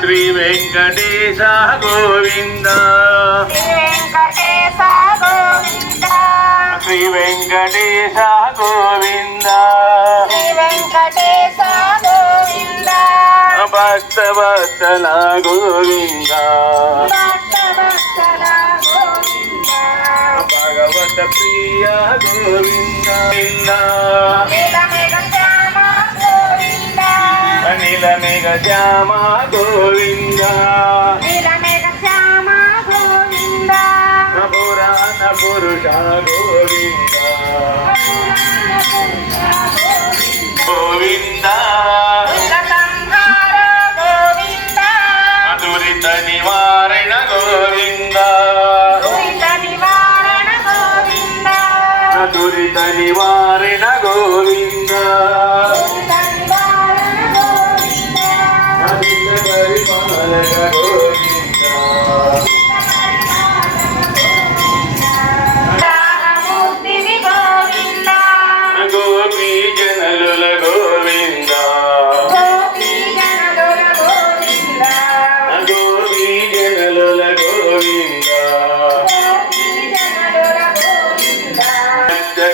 श्री वेंकटेश गोविंद श्री वेंकटेश गोविंद भक्तवत्सल गोविंद भगवत प्रिय गोविंद नील मेघ श्याम गोविंद पुराण पुरुष गोविंद गोविंद दुरित निवारण गोविंद दुरित निवारण गोविंद गोपी जनलुल गोविंद गोपी जनलुल गोविंद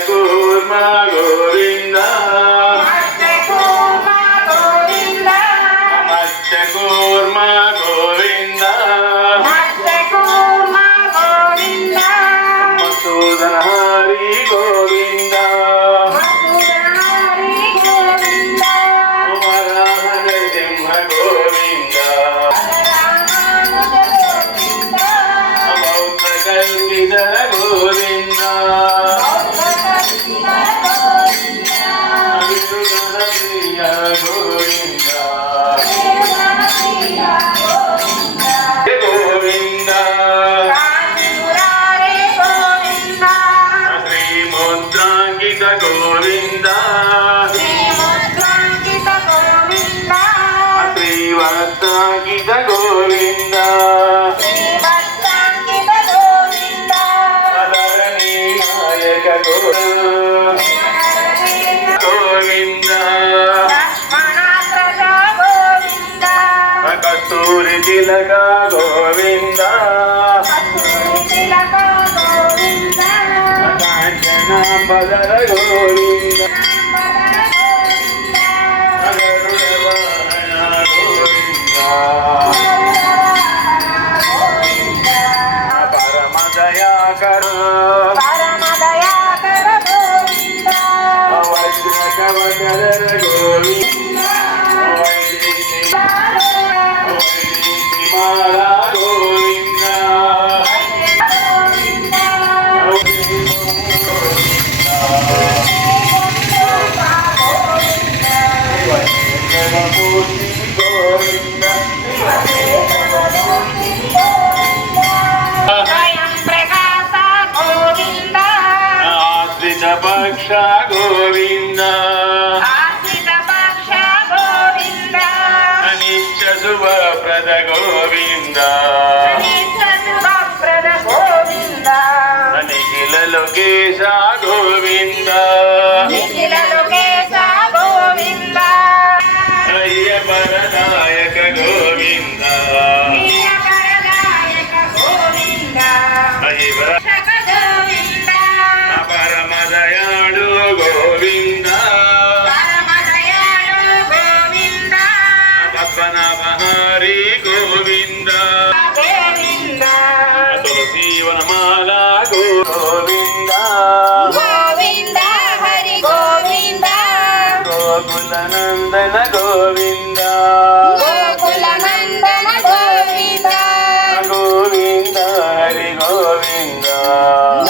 कूर्मा गोविंद कूर्मा गोविंद मसूदन हरि गोविंद वराहन सिंह गोविंद बौद्ध कल्पिधर गोविंद विदुर प्रिय गोविंद गोविंद श्रीमुद्रांकित गोविंद श्रीवत्सांकित गोविंद अधरणी नायक गोविंद कस्तूरी तिलक गोविंद कांचना बदर गोविंद गरुड़वाहन गोविंद परम दयाकर वज्र कवचधर गोविंद माला गोविंद आश्रित पक्ष गोविंद గోవింద గోవింద హరి గోవింద గోకుల నందన గోవింద గోకుల నందన గోవింద గోవింద హరి గోవింద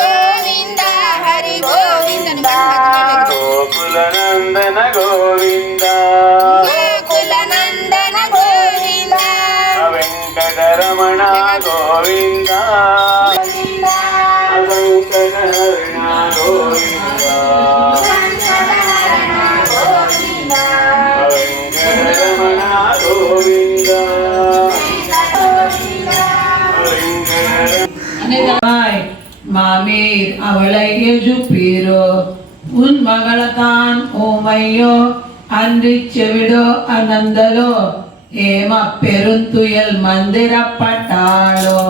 గోవింద హరి గోవింద గోకుల నందన గోవింద గోకుల నందన గోవింద వెంకటరమణ గోవింద వెంకటరమణ గోవింద വെങ്കടരമണ ഗോവിന്ദ மாமீர் அவளை எஜுப்பீரோ உன் மகளதான் ஓமையோ அன்றி செவிடோ அனந்தலோ ஏம பெருந்துயல் மந்திரப்பட்டாளோ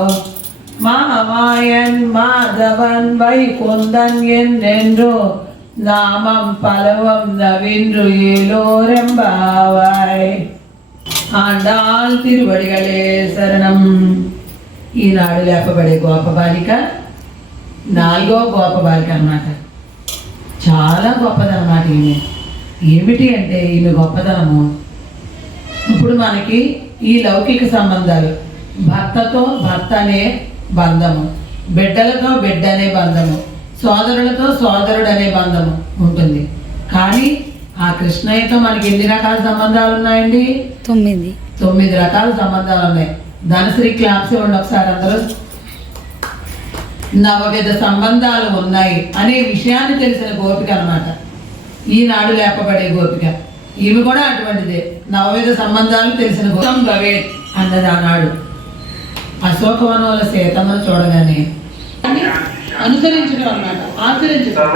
மாமாயன் மாதவன் வைகுந்தன் என்றென்றோ நாமம் பலவம் நவின்று ஏலோரெம்பாவாய் ஆண்டாள் திருவடிகளே శరణం. ఈనాడు లేపబడే గోప బాలిక 4వ గోప బాలిక అన్నమాట. చాలా గొప్పదన్నమాట ఈమె. ఏమిటి అంటే ఈమె గొప్పదనము, ఇప్పుడు మనకి ఈ లౌకిక సంబంధాలు, భర్తతో భర్త అనే బంధము, బిడ్డలతో బిడ్డ అనే బంధము, సోదరులతో సోదరుడు అనే బంధము ఉంటుంది. కానీ ఆ కృష్ణయ్యతో మనకి ఎన్ని రకాల సంబంధాలు ఉన్నాయండి? 9 రకాల సంబంధాలు ఉన్నాయి. ధనశ్రీ క్లాప్స్ ఇవ్వండి ఒకసారి అందరూ. నవవిధ సంబంధాలు ఉన్నాయి అనే విషయాన్ని తెలిసిన గోపిక అన్నమాట ఈనాడు లేపబడే గోపిక. ఈమె కూడా అటువంటిదే, నవవిధ సంబంధాలు తెలిసిన గోపం భవేత్ అన్నది ఆనాడు. అశోకవనంలో సీతమ్మను చూడగానే అనుసరించడం అన్నమాట, ఆచరించడం.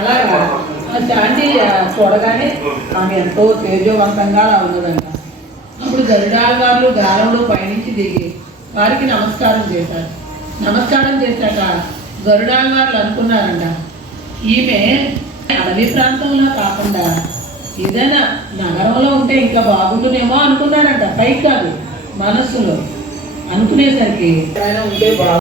అలాగా ఆ శాంతి చూడగానే ఆమె ఎంతో తేజోవంతంగా ఉన్నదంట. అప్పుడు గరుడాళ్వార్లు గాలంలో పయనించి దిగి వారికి నమస్కారం చేశారు. నమస్కారం చేశాక గరుడాళ్వార్లు అనుకున్నారంట, ఈమె అడవి ప్రాంతంలో కాకుండా ఏదైనా నగరంలో ఉంటే ఇంకా బాగుంటుందేమో అనుకున్నారంట. పైకి కాదు, మనస్సులో అనుకునేసరికి ఉంటే బాగు